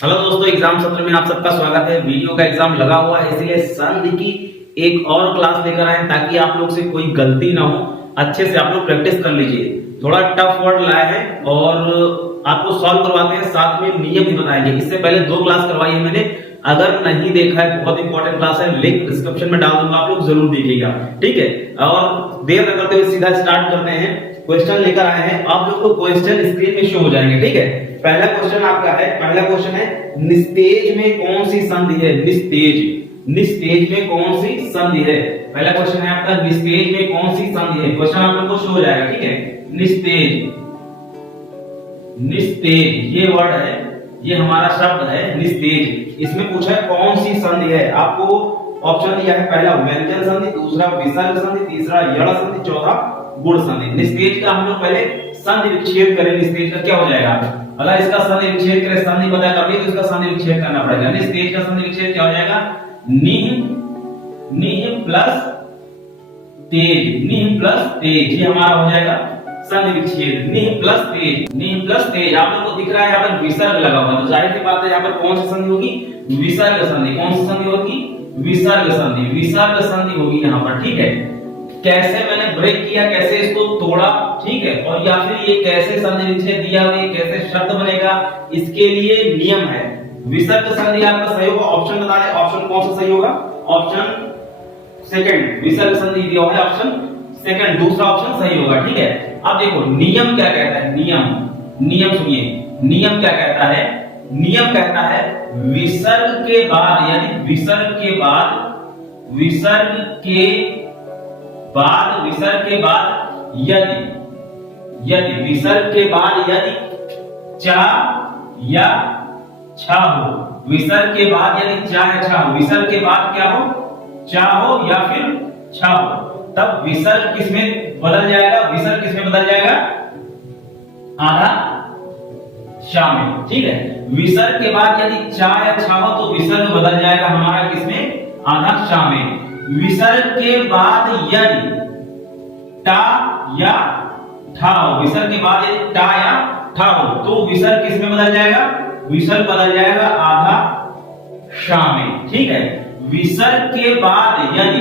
Hello दोस्तों, exam सत्र में आप सबका स्वागत है। वीडियो का एग्जाम लगा हुआ है, इसलिए संधि की एक और क्लास लेकर आए ताकि आप लोग से कोई गलती ना हो। अच्छे से आप लोग प्रैक्टिस कर लीजिए। थोड़ा टफ वर्ड लाए हैं और आपको सॉल्व करवाते हैं, साथ में नियम भी बताएंगे। इससे पहले 2 क्लास करवाई है मैंने, अगर नहीं देखा है बहुत इंपॉर्टेंट क्लास है, लिंक डिस्क्रिप्शन में डाल दूंगा, आप लोग जरूर देखिएगा, ठीक है। और देर न करते हुए सीधा स्टार्ट करते हैं। क्वेश्चन लेकर आए हैं, आप लोग को क्वेश्चन स्क्रीन में शो हो जाएंगे, ठीक है। पहला क्वेश्चन आपका है, पहला क्वेश्चन है निस्तेज में कौन सी संधि है? निस्तेज में कौन सी संधि है? पहला क्वेश्चन है आपका, निस्तेज में कौन सी संधि है? क्वेश्चन आप लोग को शो हो जाएगा, ठीक है। निस्तेज ये वर्ड है, ये हमारा शब्द है निस्तेज। इसमें पूछा है कौन सी संधि है। आपको ऑप्शन दिया है, पहला व्यंजन संधि, दूसरा विसर्ग संधि, तीसरा यड़ संधि, चौथा गुण संधि। निस्तेज का हम लोग पहले संधि विच्छेद करें। निस्तेज का क्या हो जाएगा? अगर इसका संधि विच्छेद करें, संधि पता करनी है तो इसका संधि विच्छेद करना पड़ेगा। निस्तेज का संधि विच्छेद क्या हो जाएगा? निह प्लस तेज, ये हमारा हो जाएगा संधि विच्छेद। निह प्लस तेज। आप लोगों को दिख रहा है यहाँ पर विसर्ग लगा हुआ, तो जाहिर सी बात है यहाँ पर कौन सी संधि होगी? विसर्ग संधि। कौन सी संधि होगी? विसर्ग संधि होगी यहाँ पर, ठीक है। कैसे मैंने ब्रेक किया, कैसे इसको तोड़ा, ठीक है, और या फिर ये कैसे संधि विच्छेद दिया हुआ, कैसे शब्द बनेगा, इसके लिए नियम है। विसर्ग संधि आपका सही होगा, ऑप्शन बता दें, ऑप्शन कौन सा सही होगा? ऑप्शन सेकंड, विसर्ग संधि दिया हुआ है, ऑप्शन सेकंड, दूसरा ऑप्शन सही होगा, ठीक है। अब देखो नियम क्या कहता है। नियम सुनिए, नियम क्या कहता है? नियम कहता है विसर्ग के बाद, यानी विसर्ग के बाद यदि चा या छा हो, विसर्ग के बाद यदि चा या छा हो, विसर्ग के बाद क्या हो? चा हो या फिर छा हो, तब विसर्ग किसमें बदल जाएगा? विसर्ग किसमें बदल जाएगा? आधा शा में, ठीक है। विसर्ग के बाद यदि चा या छा हो तो विसर्ग बदल जाएगा हमारा किसमें? आधा शा में। विसर्ग के बाद यदि टा या ठा हो, विसर्ग के बाद यदि टा या ठा हो तो विसर्ग किसमें बदल जाएगा? विसर्ग बदल जाएगा आधा शा में, ठीक है। विसर्ग के बाद यदि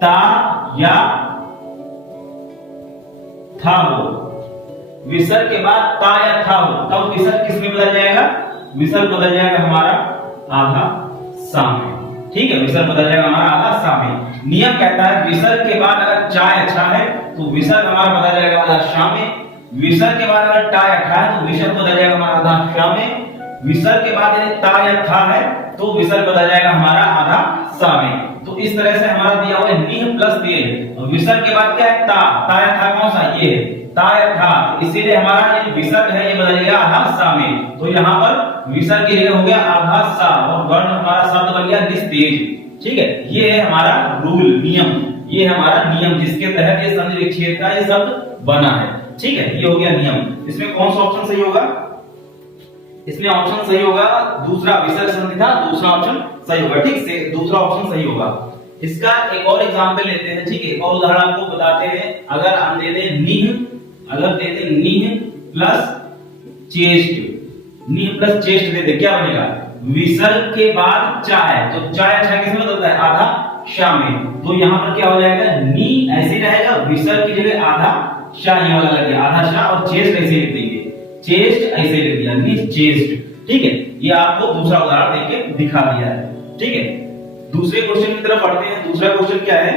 ता या था हो, विसर्ग के बाद ता या था हो, तब विसर्ग किसमें बदल जाएगा? विसर्ग बदल जाएगा हमारा आधा सा में, ठीक है। विसर्ग बदल जाएगा हमारा आधा सा में। नियम कहता है विसर्ग के बाद अगर चा या छा है तो विसर्ग हमारा बदल जाएगा आधा शा में। विसर्ग के बाद अगर टा या ठा है तो विसर्ग बदल जाएगा हमारा आधा शा में। विसर्ग के बाद यदि ता या था है तो विसर्ग बदल जाएगा हमारा आधा सा में। तो इस तरह से हमारा दिया हुआ है निह प्लस तेज। और विसर्ग के बाद क्या है? ता या था कौन सा? ये है ता या था, इसीलिए हमारा ये विसर्ग है, ये बदल गया आधा सा में। तो यहाँ पर विसर्ग की जगह हो गया आधा सा और वर्ण हमारा शब्द बन गया निस्तेज, ठीक है। ये है हमारा रूल, नियम, ये हमारा नियम जिसके तहत ये संधि विच्छेद का ये शब्द बना है, ठीक है। ये हो गया नियम। इसमें कौन सा ऑप्शन सही होगा? इसमें ऑप्शन सही होगा दूसरा, विसर्ग संधि था, दूसरा ऑप्शन सही होगा, ठीक से दूसरा ऑप्शन सही होगा। इसका एक और एग्जांपल लेते हैं, ठीक है। एक और उदाहरण आपको बताते हैं। अगर हम दे दें निह प्लस चेष्ट दे दे, क्या बनेगा? विसर्ग के बाद चा है तो चा या छा किसमें बदलता है? आधा शा में। तो यहाँ पर क्या हो जाएगा? नी ऐसे रहेगा, विसर्ग की जगह आधा शा ये वाला लग गया, आधा शा, और चेष्ट ऐसे लिख देंगे, चेस्ट ऐसे लिख दिया, निश्चेष्ट, ठीक है। ये आपको दूसरा उदाहरण देके दिखा दिया है, ठीक है। दूसरे क्वेश्चन की तरफ बढ़ते हैं। दूसरा क्वेश्चन क्या है?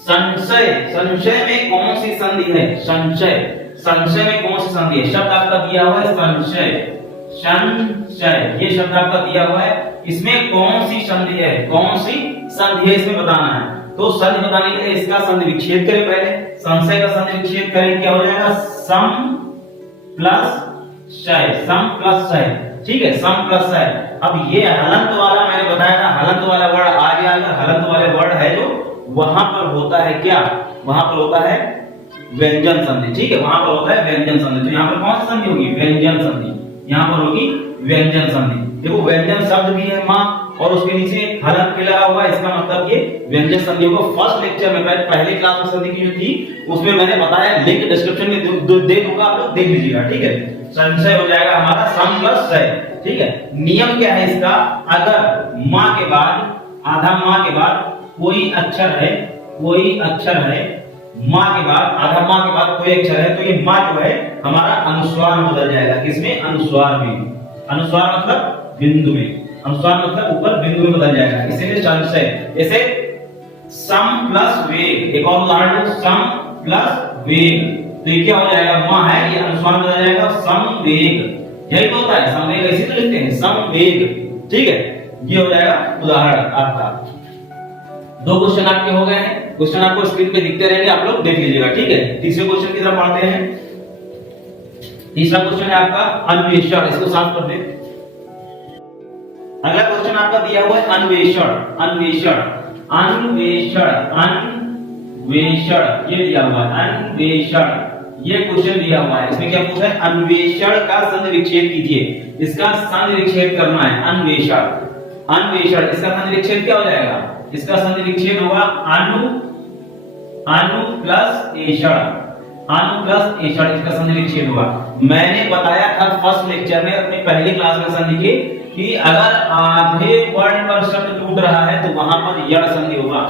संशय में कौन सी संधि है? संशय में कौन सी संधि है? शब्द आपका दिया हुआ है संशय, ये शब्द आपका दिया हुआ है। इसमें कौन सी संधि है? कौन सी संधि है इसमें बताना है। तो संधि बताने के लिए इसका संधि विच्छेद करें पहले। संशय का संधि विच्छेद करें, क्या हो जाएगा? सम प्लस शय, ठीक है, सम प्लस शय। अब ये हलंत वाला मैंने बताया था, हलंत वाला वर्ड आ गया। अगर हलंत वाले वर्ड है जो वहां पर होता है क्या? वहां पर होता है व्यंजन संधि, ठीक है, वहां पर होता है व्यंजन संधि। तो यहाँ पर कौन सी संधि होगी? व्यंजन संधि, यहाँ पर होगी व्यंजन संधि। देखो व्यंजन शब्द भी है मां और उसके नीचे हलंत के लगा हुआ है, इसका मतलब ये व्यंजन संधियों को फर्स्ट लेक्चर में पहले क्लास में संधि की जो थी उसमें मैंने बताया, लिंक डिस्क्रिप्शन में दे दूंगा, आप लोग देख लीजिएगा, ठीक है। संशय हो जाएगा हमारा सम प्लस शय। ठीक है, नियम क्या है इसका, अगर माँ के बाद, आधा माँ के बाद कोई अक्षर है, कोई अक्षर है माँ के बाद, आधा माँ के बाद कोई अक्षर है, तो ये माँ जो है हमारा अनुस्वार में बदल जाएगा। किसमें, अनुस्वार में। अनुस्वार मतलब बिंदु में, अनुस्वार मतलब ऊपर बिंदु में बदल जाएगा, इसीलिए संशय। जैसे सम प्लस वेग, एक और उदाहरण लो, सम प्लस वेग, तो ये क्या हो जाएगा, माँ है, ये अनुस्वार में बदल जाएगा सम वेग। यही तो होता है, सम वेग ऐसे तो लिखते हैं, सम वेग। ठीक है, ये हो जाएगा उदाहरण आपका। दो क्वेश्चन आपके हो गए हैं, क्वेश्चन आपको स्क्रीन पे दिखते रहेंगे, आप लोग देख लीजिएगा। ठीक है, तीसरे क्वेश्चन की तरफ पढ़ते हैं। तीसरा क्वेश्चन है आपका अन्वेषण, इसको साफ कर दें। अगला क्वेश्चन आपका दिया हुआ है अन्वेषण, अन्वेषण, अन्वेषण, अन्वेषण, ये दिया हुआ है अन्वेषण, ये क्वेश्चन दिया हुआ है। इसमें क्या पूछा है, अन्वेषण का संधि विच्छेद कीजिए, इसका संधि विच्छेद करना है। अन्वेषण, अन्वेषण, इसका संधि विच्छेद क्या हो जाएगा, इसका संधि विच्छेद होगा अनु, अनु प्लस एषण, अनु प्लस एषण, इसका संधि विच्छेद होगा। मैंने बताया था फर्स्ट लेक्चर में अपनी पहली क्लास में संधि के कि अगर आधे वर्ण पर शब्द टूट रहा है तो वहां पर यण संधि होगा।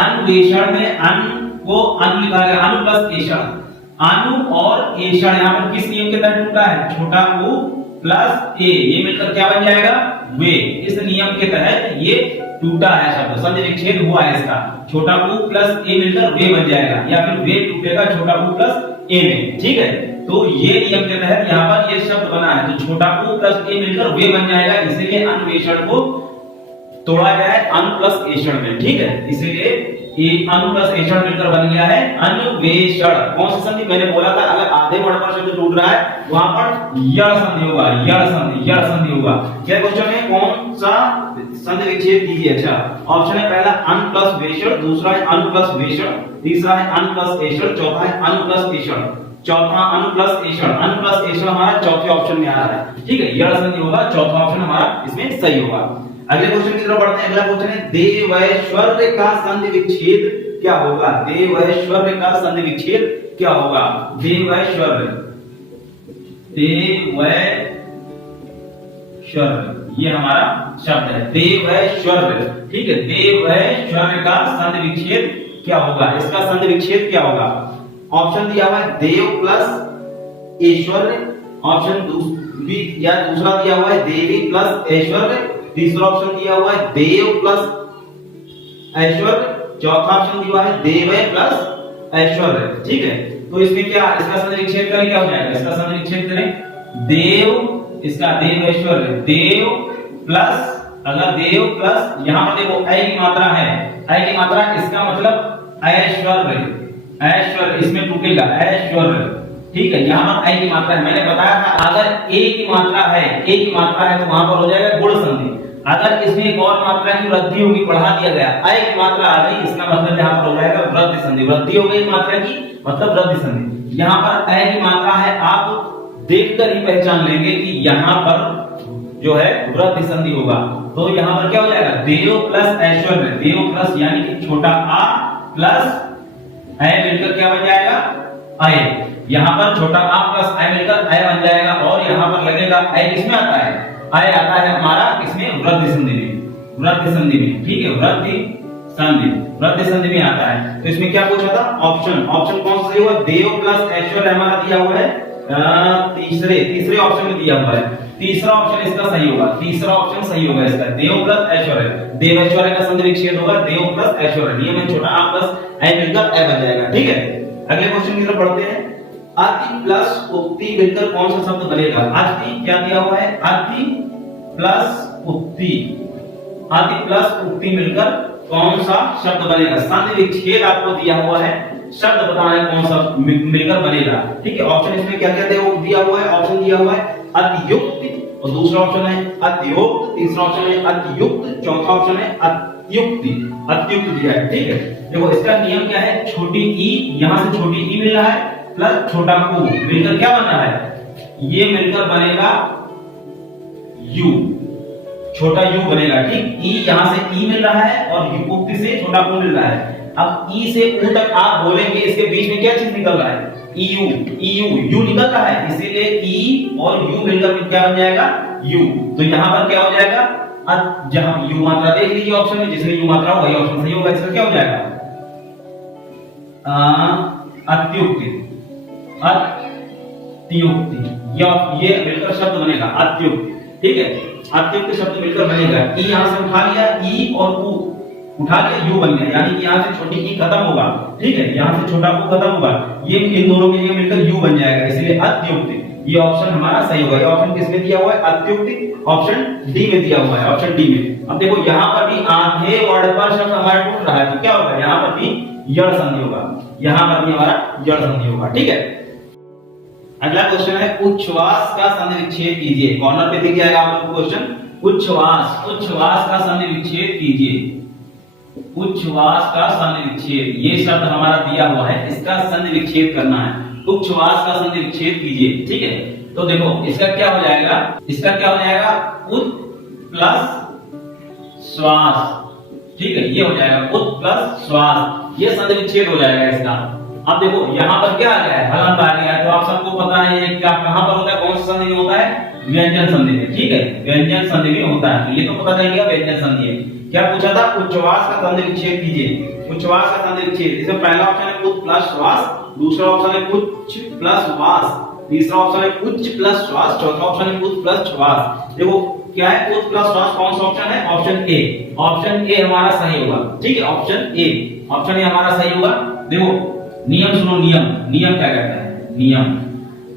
अन्वेषण में अन को अन लिखा गया, अनु प्लस एषण, अनु और एषण यहाँ पर किस नियम के तहत टूटा है, छोटा उ प्लस ए, ये मिलकर क्या बन जाएगा, वे। इस नियम के तहत ये टूटा है शब्द, संधि विच्छेद हुआ है इसका, छोटा उ प्लस ए मिलकर वे बन जाएगा, या फिर वे टूटेगा छोटा उ प्लस ए में। ठीक है, तो ये नियम के तहत यहाँ पर ये शब्द बना है, तो छोटा उ प्लस ए मिलकर वे बन जाएगा, इसीलिए अन्वेषण को तोड़ा गया है अनु प्लस एषण में। ठीक है, इसीलिए ये अनु प्लस एषण मिलकर बन गया है अन्वेषण। कौन सा संधि, मैंने बोला था अगर आधे वर्ण पर शब्द टूट रहा है वहां पर यण संधि होगा, यण संधि, यण संधि होगा। क्या क्वेश्चन है, कौन सा संधि विच्छेद कीजिए। अच्छा, ऑप्शन है पहला अन प्लस वेषण, दूसरा है अनु प्लस वेषण, तीसरा है अन प्लस एषण, चौथा है अनु प्लस एषण, चौथा अनु प्लस एषण। अनु प्लस एषण हमारा चौथे ऑप्शन में आ रहा है। ठीक है, यण संधि होगा, चौथा ऑप्शन हमारा इसमें सही होगा। अगले क्वेश्चन की तरफ बढ़ते हैं। अगला क्वेश्चन है देवैश्वर्य का संधि विच्छेद क्या होगा, देवैश्वर्य का संधि विच्छेद क्या होगा, देवैश्वर्य, देवैश्वर्य, ये हमारा शब्द है देवैश्वर्य। ठीक है, देवैश्वर्य का संधि विच्छेद क्या होगा, इसका संधि विच्छेद क्या होगा। ऑप्शन दिया हुआ है देव प्लस ऐश्वर्य, ऑप्शन बी या दूसरा दिया हुआ है देवी प्लस ऐश्वर्य, तीसरा ऑप्शन दिया हुआ है देव प्लस ऐश्वर्य, चौथा ऑप्शन दिया हुआ है देव प्लस ऐश्वर्य। ठीक है, तो इसमें क्या, इसका संधि विच्छेद करें क्या हो जाएगा, इसका संधि विच्छेद करें देव, इसका देव ऐश्वर्य, देव प्लस, अगर देव प्लस यहाँ पर देखो ऐ की मात्रा है, ऐ की मात्रा, इसका मतलब ऐश्वर्य, ऐश्वर्य इसमें टूटेगा ऐश्वर्य। ठीक है, यहाँ पर ऐ की मात्रा है, मैंने बताया था अगर ए की मात्रा है, ए की मात्रा है तो वहां पर हो जाएगा गुण संधि। अगर इसमें एक और मात्रा की वृद्धि होगी, बढ़ा दिया गया, ऐ की मात्रा आ गई, इसका मतलब यहाँ पर हो जाएगा वृद्धि संधि, वृद्धि हो गई मात्रा की मतलब वृद्धि संधि। यहाँ पर ऐ की मात्रा है, आप देखकर ही पहचान लेंगे कि यहाँ पर जो है वृद्धि संधि होगा, तो यहाँ पर क्या हो जाएगा देव प्लस ऐश्वर्य, देव प्लस यानी कि छोटा आ प्लस ऐ मिलकर क्या बन जाएगा ऐ, यहाँ पर छोटा आ प्लस ऐ मिलकर ऐ बन जाएगा, और यहाँ पर लगेगा ऐ, किसमें आता है, ऐ आता है हमारा किसमें, वृद्धि संधि में, वृद्धि संधि में। ठीक है, वृद्धि संधि, वृद्धि संधि में आता है। तो इसमें क्या पूछा था, ऑप्शन, ऑप्शन कौन सा सही हुआ, देव प्लस ऐश्वर्य हमारा दिया हुआ है तीसरे ऑप्शन में दिया हुआ है, तीसरा ऑप्शन इसका सही होगा, तीसरा ऑप्शन सही होगा इसका, देव प्लस ऐश्वर्य, देव ऐश्वर्य का संधि विच्छेद होगा देव प्लस ऐश्वर्य, नियम है छोटा आ प्लस ऐ मिलकर ऐ बन जाएगा। ठीक है, अगले क्वेश्चन की तरफ बढ़ते हैं। अति प्लस उक्ति मिलकर कौन सा शब्द बनेगा, अति क्या दिया हुआ है, अति प्लस उक्ति, अति प्लस उक्ति मिलकर कौन सा शब्द बनेगा, संधि विच्छेद आपको दिया हुआ है, शब्द बताना है कौन सा मिलकर बनेगा। ठीक है, ऑप्शन इसमें क्या क्या दिया हुआ है, ऑप्शन दिया हुआ है अतियुक्त, और दूसरा ऑप्शन है अतियुक्त, तीसरा ऑप्शन है अतियुक्त, चौथा ऑप्शन है अत्युक्ति, अत्युक्त दिया है। ठीक है, देखो इसका नियम क्या है, छोटी ई, यहां से छोटी ई मिल रहा है प्लस छोटा ऊ मिलकर क्या बन रहा है, ये मिलकर बनेगा यू, छोटा यू बनेगा। ठीक, ई यहां से ई मिल रहा है और युक्ति से छोटा ऊ मिल रहा है। अब ई से ऊ तक आप बोलेंगे, इसके बीच में क्या चीज निकल रहा है, EU, EU, U निकल रहा है, इसीलिए E और U मिलकर क्या बन जाएगा? U। तो यहाँ पर क्या हो जाएगा? जहां U मात्रा देख लीजिए ऑप्शन में, जिसमें U मात्रा हो वही ऑप्शन सही होगा। इसका क्या हो जाएगा? अत्युक्ति, अत्युक्ति, ये मिलकर शब्द बनेगा अत्युक्ति। ठीक है, अत्युक्ति शब्द मिलकर बनेगा। ई यहां से उठा लिया, ई और उ उठा लिया, यू बन गया, यानी कि यहां से छोटी ई खत्म होगा। ठीक है, यहां से छोटा उ खत्म होगा, ये इन दोनों के लिए मिलकर यू बन जाएगा, इसलिए अत्युक्ति। ये ऑप्शन हमारा सही होगा। ये ऑप्शन किसमें दिया हुआ है? अत्युक्ति, ऑप्शन डी में दिया हुआ है, ऑप्शन डी में। अब देखो यहां पर भी आधे वर्ड पर शब्द हमारा टूट रहा है, तो क्या होगा? यहां पर भी यड़ संधि होगा, यहां पर भी हमारा यड़ संधि होगा। ठीक है, अगला क्वेश्चन है उच्छ्वास का संधि विच्छेद कीजिए। कॉर्नर पे दिख जाएगा आप लोगों को क्वेश्चन। उच्छ्वास, उच्छ्वास का संधि विच्छेद कीजिए। उच्छ्वास का संधि विच्छेद, ये शब्द हमारा दिया हुआ है, इसका संधि विच्छेद करना है। उच्छ्वास का संधि विच्छेद कीजिए। ठीक है, तो देखो इसका क्या हो जाएगा? इसका क्या हो जाएगा? उत प्लस श्वास। ठीक है, ये हो जाएगा उत प्लस श्वास, ये संधि विच्छेद हो जाएगा इसका। अब देखो यहाँ पर क्या आ गया है? हलंत आ गया है, तो आप सबको पता है ये क्या कहां पर होता है, कौन सा संधि में होता है? व्यंजन संधि में। ठीक है, व्यंजन संधि में होता है, तो ये तो पता चल गया व्यंजन संधि है। क्या पूछा था? उच्छ्वास का संधि विच्छेद कीजिए। उच्छ्वास का संधि विच्छेद, इसमें पहला ऑप्शन है उत प्लस श्वास, दूसरा ऑप्शन है उच्च प्लस वास, तीसरा ऑप्शन है उच्च प्लस श्वास, चौथा ऑप्शन है उत प्लस श्वास। देखो क्या है उत प्लस श्वास? कौन सा ऑप्शन है? Option A. ऑप्शन ए हमारा सही होगा। ठीक है, ऑप्शन ए, ऑप्शन ए हमारा सही होगा। देखो नियम सुनो, नियम, नियम क्या कहता है? नियम,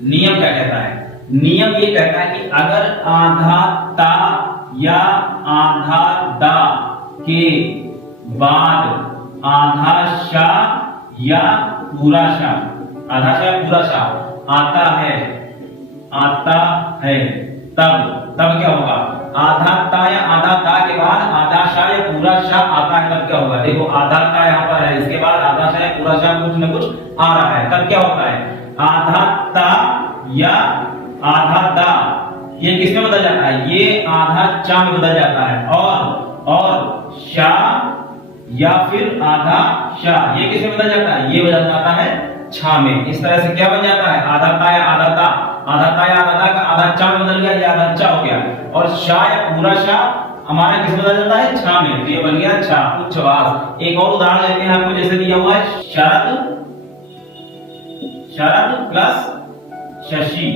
नियम क्या कहता है? नियम ये कहता है कि अगर आधा ता या आधा दा के बाद आधा शा या पूरा शा, आधा शा या पूरा शा आता है, आता है, तब क्या होगा? आधा ता या आधा ता के बाद आधा शा या पूरा शा आता है, तब क्या होगा? देखो आधा ता यहाँ पर है, इसके बाद आधा शा या पूरा शा कुछ न कुछ आ रहा है, तब क्या होता है? आधा ता या आधा दा, ये किसमें बदल जाता है? ये आधा चा में बदल जाता है, और शा या फिर आधा शा, ये किसमें बदल जाता है? ये बदल जाता है छा में। इस तरह से क्या बन जाता है? आधा ता या आधा ता, आधा ता या आधा ता का आधा चा में बदल गया, ये आधा चा हो गया, और शा या पूरा शा हमारा किस में बदल जाता है? छा में, तो ये बन गया छा, उच्छ्वास। एक और उदाहरण लेते हैं आपको, जैसे दिया हुआ है शरद, शरद प्लस शशि,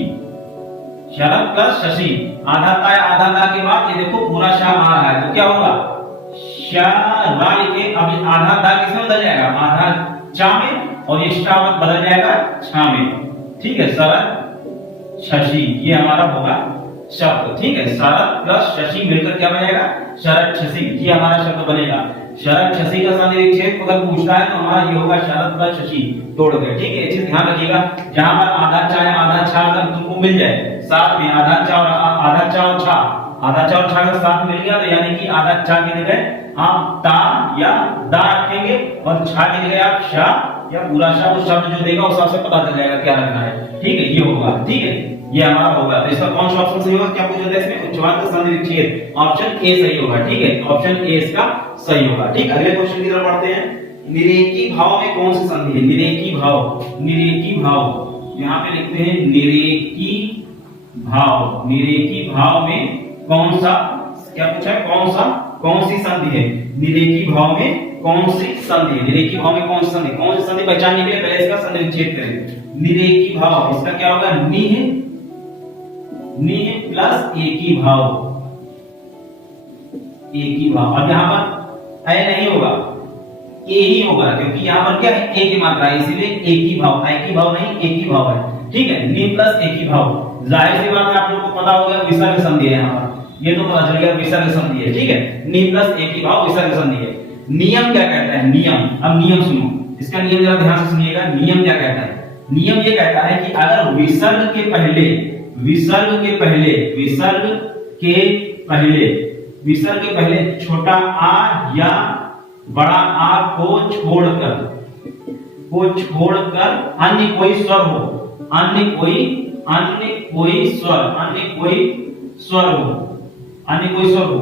शरद प्लस शशि, आधा ता या आधा ता के बाद ये देखो पूरा शा आ रहा है, तो क्या होगा? शरा लिखे, अभी आधा ता किसमें बदल जाएगा? आधा चा में, और ये शा बदल जाएगा छा में। ठीक है, शरद शशि, ये हमारा होगा शब्द। ठीक है, शरद प्लस शशि मिलकर क्या बनेगा? शरद शशि, ये हमारा शब्द बनेगा। शरद शशि का संधि विच्छेद अगर पूछता है तो हमारा ये होगा शरद प्लस शशि, तोड़ गए। ठीक है, इसे ध्यान रखिएगा, जहां पर आधा चा या आधा छा अगर तुमको मिल जाए साथ में, आधा चा और छा, आधा चा और छा का साथ मिल गया, तो यानी कि आधा चा की जगह आप ता या दा रखेंगे, और छा की जगह आप शा या पूरा शा, उस शब्द जो देगा उस हिसाब से पता चल जाएगा क्या रखना है। ठीक है, ये होगा। ठीक है, ये हमारा होगा। तो इसका कौन सा ऑप्शन सही होगा? क्या पूछा था इसमें? उच्छ्वास का संधि विच्छेद, ऑप्शन ए सही होगा। ठीक है, ऑप्शन ए इसका सही होगा। ठीक, अगले क्वेश्चन की तरफ बढ़ते हैं। निरेकी भाव में कौन सी संधि है? निरेकी भाव, निरेकी भाव, यहाँ पे लिखते हैं निरेकी भाव। निरेकी भाव में कौन सा, क्या पूछा है? कौन सी संधि है? निरेकी भाव में कौन सी संधि है? निरेकी भाव में कौन सी संधि, कौन सी संधि पहचानने के लिए पहले इसका संधि विच्छेद करें। निरेकी भाव, इसका क्या होगा? निह प्लस एकी भाव, एकी भाव। अब यहाँ पर ए नहीं होगा, ए ही होगा, क्योंकि यहाँ पर क्या है? ए की मात्रा है, इसीलिए एकी भाव, एकी भाव नहीं एकी भाव है। ठीक है, निह प्लस एकी भाव, जाहिर सी बात है आप लोगों को पता होगा विसर्ग संधि है यहाँ पर, ये तो पता चल गया विसर्ग संधि है। ठीक है, निह प्लस एकी भाव विसर्ग संधि है। नियम क्या कहता है? नियम, अब नियम सुनो, इसका नियम जरा ध्यान से सुनिएगा। नियम क्या कहता है? नियम ये कहता है कि अगर विसर्ग के पहले, विसर्ग के पहले, विसर्ग के पहले, विसर्ग के पहले छोटा आ या बड़ा आ को छोड़कर अन्य कोई स्वर हो, अन्य कोई स्वर हो,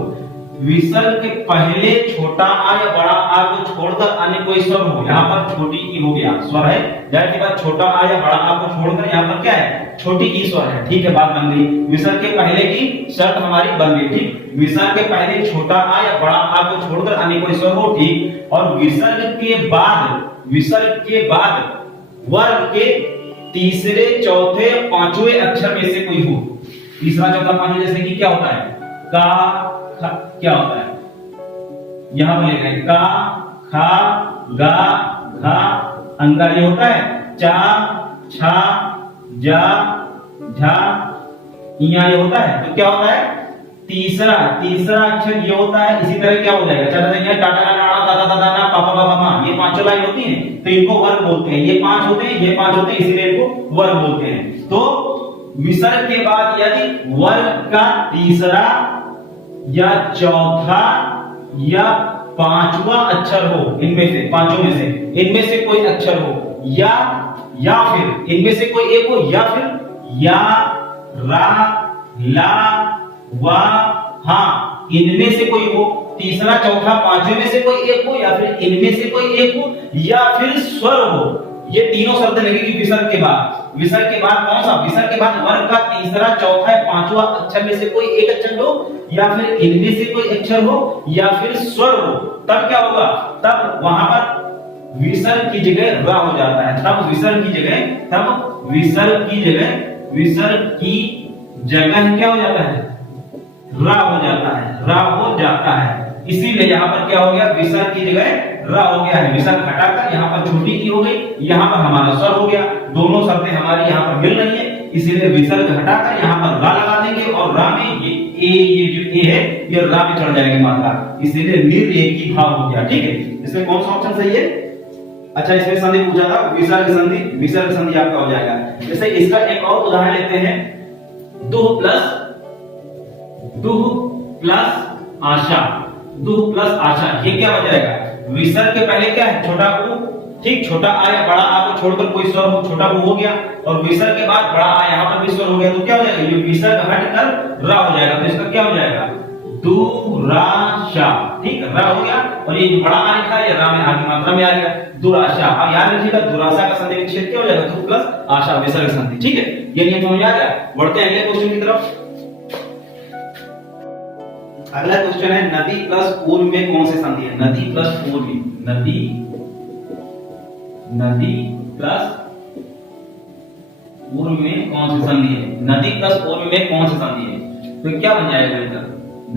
विसर्ग के पहले छोटा आ या बड़ा आ को छोड़कर अन्य कोई स्वर हो, यहाँ पर छोटी ई हो गया स्वर है, जाहिर सी बात छोटा आ या बड़ा आ को छोड़कर यहाँ पर क्या है, छोटी ई स्वर है। ठीक है, बात बन गई। विसर्ग के पहले की शर्त हमारी बन गई। ठीक, विसर्ग के पहले छोटा आ या बड़ा आ को छोड़कर अन्य कोई स्वर हो। ठीक, और विसर्ग के बाद वर्ग के तीसरे, चौथे, पांचवें अक्षर में से कोई हो। तीसरा, चौथा, पांचवें जैसे कि क्या होता है, का, क्या होता है, यहां पर लिख रहे हैं का, खा, गा, घा, अंगा, ये होता है चा, छा, जा, झा, इया, ये होता है। तो क्या होता है, तीसरा अक्षर ये होता है। इसी तरह क्या हो जाएगा, चला जाएगा टाटा, नाना, दादा, दादा, ना, पापा, बाबा, मां, ये पांचों लाइन होती हैं, तो इनको वर्ग बोलते हैं। ये पांच होते हैं, ये पांच होते हैं, इसीलिए इनको वर्ग बोलते हैं। तो विसर्ग के बाद यदि वर्ग का तीसरा या चौथा या पांचवा अक्षर हो, इनमें से, पांचों में से इनमें से कोई अक्षर हो, या फिर इनमें से कोई एक हो, या फिर या, रा, ला, वा, हा, इनमें से कोई हो, तीसरा, चौथा, पांचवें में से कोई एक हो, या फिर इनमें से कोई एक हो, या फिर स्वर हो। ये तीनों शब्द लगेगी विसर्ग के बाद। विसर्ग के बाद कौन सा, विसर्ग के बाद वर्ग का तीसरा, चौथा या पांचवा अक्षर में से कोई एक अक्षर हो, या फिर इनमें से कोई अक्षर हो, या फिर स्वर हो। तब क्या होगा, तब वहां पर विसर्ग की जगह रा हो जाता है। तब विसर्ग की जगह क्या हो जाता है, रा हो जाता है। इसीलिए यहाँ पर क्या हो गया, विसर्ग की जगह रा हो गया है। विसर्ग हटाकर यहाँ पर छोटी ई हो गई, यहाँ पर हमारा स्वर हो गया। दोनों शर्तें हमारी यहाँ पर मिल रही है, इसीलिए विसर्ग हटाकर यहाँ पर रा लगा देंगे, और रा में ये जो ए है, ये रा में चढ़ जाएगी मात्रा, इसीलिए निर्रेखी भाव हो गया। ठीक है, इसमें कौन सा ऑप्शन सही है? अच्छा, इसमें संधि पूछा था, विसर्ग संधि आपका हो जाएगा। जैसे इसका एक और उदाहरण लेते हैं, दुह प्लस आशा, ये क्या हो जाएगा, विसर्ग के पहले क्या है, छोटा उ, ठीक, छोटा आ या बड़ा आ को छोड़कर कोई स्वर हो, छोटा उ हो गया, और विसर्ग के बाद बड़ा आ यहाँ पर भी स्वर हो गया, तो क्या हो जाएगा, ये विसर्ग हटकर रा हो जाएगा। तो इसका क्या हो जाएगा, दुराशा। ठीक, रा हो गया, और ये जो बड़ा आ लिखा है, ये रा में आगे मात्रा में आ गया, दुराशा। अब याद रखिएगा, दुराशा का संधि विच्छेद क्या हो जाएगा, दु प्लस आशा, विसर्ग संधि। ठीक है, ये नियम समझ आ गया। बढ़ते हैं अगले क्वेश्चन की तरफ। अगला क्वेश्चन है, नदी प्लस पूर्व में कौन से संधि है? नदी प्लस पूर्व में, नदी प्लस पूर्व में कौन सी संधि है? नदी प्लस पूर्व में कौन सी संधि है? तो क्या बन जाएगा इधर,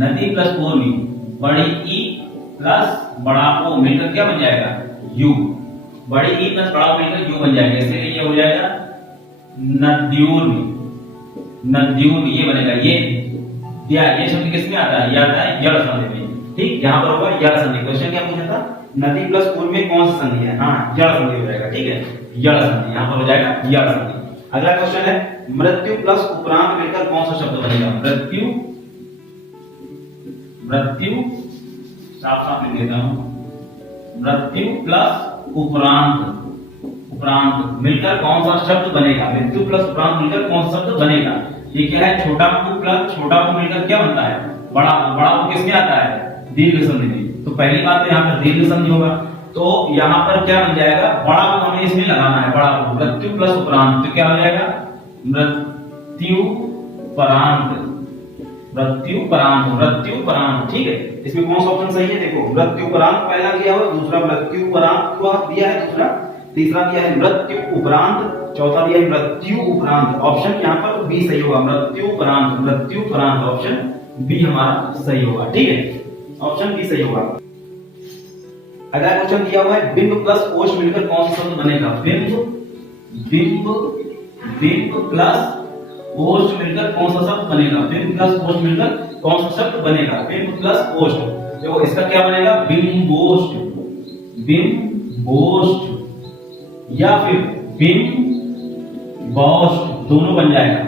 नदी प्लस पूर्व में बड़ी ई प्लस बड़ा ओ मिलकर क्या बन जाएगा, यू। बड़ी ई प्लस बड़ा ओ मिलकर यू बन जाएगा, इसलिए ये हो जाएगा नद्यून, ये बनेगा। ये शब्द किसमें आता है, ये आता है यड़ संधि में। ठीक, यहाँ पर होगा यड़ संधि। क्वेश्चन क्या पूछा था, नदी प्लस पूर्व में कौन सी संधि है? हाँ, यड़ संधि हो जाएगा। ठीक है, यड़ संधि यहाँ पर हो जाएगा, यड़ संधि। अगला क्वेश्चन है, मृत्यु प्लस उपरांत मिलकर कौन सा शब्द बनेगा? मृत्यु साफ साफ लिख देता हूं, मृत्यु प्लस उपरांत मिलकर कौन सा शब्द बनेगा? मृत्यु प्लस उपरांत मिलकर कौन सा शब्द बनेगा? ये क्या है, छोटा उ प्लस छोटा उ मिलकर क्या बनता है, बड़ा उ किसमें आता है, दीर्घ संधि में। तो पहली बात तो यहाँ पर दीर्घ संधि होगा, तो यहाँ पर क्या बन जाएगा, बड़ा उ हमें इसमें लगाना है, बड़ा उ, मृत्यु प्लस उपरांत, तो क्या हो जाएगा, मृत्यु परांत। ठीक है, इसमें कौन सा ऑप्शन सही है? देखो, मृत्यु परांत पहला दिया हुआ, दूसरा मृत्यु परांत को दिया है, दूसरा, तीसरा दिया है मृत्यु उपरांत, चौथा दिया है मृत्यु उपरांत। ऑप्शन यहाँ पर बी सही होगा, मृत्यु परांत, ऑप्शन बी हमारा सही होगा। ठीक है, ऑप्शन बी सही होगा। अगला क्वेश्चन दिया हुआ है, बिंब प्लस ओष्ठ मिलकर कौन सा शब्द बनेगा? बिंब प्लस ओष्ठ मिलकर कौन सा शब्द बनेगा? बिंब प्लस ओष्ठ मिलकर कौन सा शब्द बनेगा? बिंब प्लस ओष्ठ, देखो इसका क्या बनेगा, बिंबोष्ठ, या फिर बिंबोष्ठ, दोनों बन जाएगा।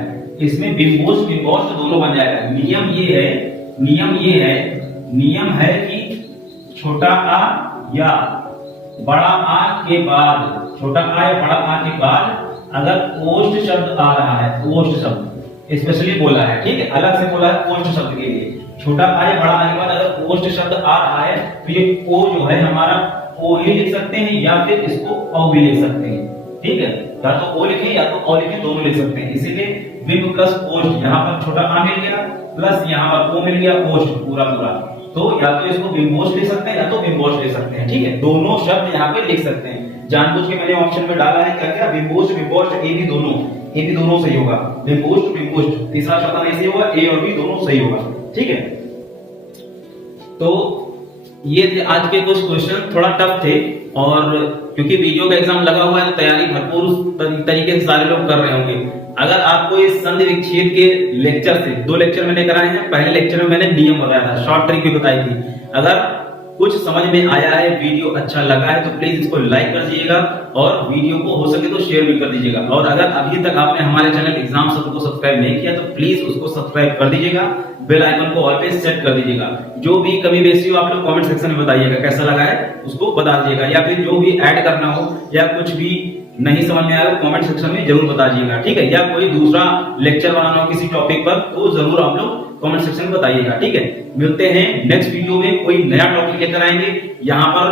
इसमें बिंबोष्ठ दोनों बन जाएगा। नियम है कि छोटा आ या बड़ा आ के बाद, छोटा आ या बड़ा आ के बाद अगर ओष्ठ शब्द आ रहा है, ओष्ठ शब्द, स्पेशली बोला है, ठीक है, अलग से बोला है पोस्ट शब्द के लिए। छोटा आए बड़ा आने के बाद अगर पोस्ट शब्द आ रहा है तो ये ओ जो है हमारा ओ ही लिख सकते हैं या फिर इसको औ भी लिख सकते हैं, ठीक है, या तो ओ लिखें या तो औ लिखें, दोनों लिख सकते हैं। इसीलिए बिंब प्लस पोस्ट, यहाँ पर छोटा आ मिल गया प्लस यहाँ पर ओ मिल गया, पोस्ट पूरा पूरा, तो या तो इसको बिंबोस्ट लिख सकते हैं या तो बिंबोस्ट लिख सकते हैं, ठीक है, दोनों शब्द यहाँ पे लिख सकते हैं। जानबूझ के मैंने ऑप्शन में डाला है क्या क्या, बिंबोस्ट बिंबोस्ट, ए भी दोनों सही होगा, बिंबोस्ट बिंबोस्ट, तीसरा चौथा नहीं सही होगा, ए और बी दोनों सही होगा, ठीक है। तो ये थे आज के कुछ क्वेश्चन, थोड़ा टफ थे, और क्योंकि वीडियो का एग्जाम लगा हुआ है तो तैयारी भरपूर तरीके से सारे लोग कर रहे होंगे। अगर आपको इस संधि विच्छेद के लेक्चर से, 2 लेक्चर मैंने कराए हैं, पहले लेक्चर में मैंने नियम बताया था, शॉर्ट ट्रिक भी बताई थी। अगर कुछ समझ में आया है, वीडियो अच्छा लगा है तो प्लीज इसको लाइक कर दीजिएगा और वीडियो को हो सके तो शेयर भी कर दीजिएगा। और अगर अभी तक आपने हमारे चैनल एग्जाम सत्र को सब्सक्राइब नहीं किया तो प्लीज उसको सब्सक्राइब कर दीजिएगा, बेल आइकन को ऑल पे सेट कर दीजिएगा। जो भी कमी बेसी हो आप लोग कमेंट सेक्शन में बताइएगा कैसा लगा है, उसको बता दीजिएगा, या फिर जो भी ऐड करना हो या कुछ भी नहीं समझ में आया तो कमेंट सेक्शन में जरूर बता दीजिएगा, ठीक है, या कोई दूसरा लेक्चर बनाना हो किसी टॉपिक पर तो जरूर आप लोग कमेंट सेक्शन में बताइएगा, ठीक है। मिलते हैं नेक्स्ट वीडियो में, कोई नया टॉपिक लेकर आएंगे। यहाँ पर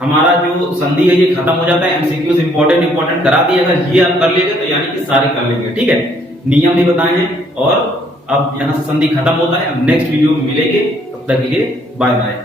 हमारा जो संधि है ये खत्म हो जाता है, एमसीक्यूज इंपॉर्टेंट करा दिए, अगर ये आप कर लेंगे तो यानी कि सारे कर लेंगे, ठीक है। नियम भी बताए हैं और अब यहाँ से संधि खत्म होता है। अब नेक्स्ट वीडियो में मिलेंगे, तब तक के लिए बाय बाय।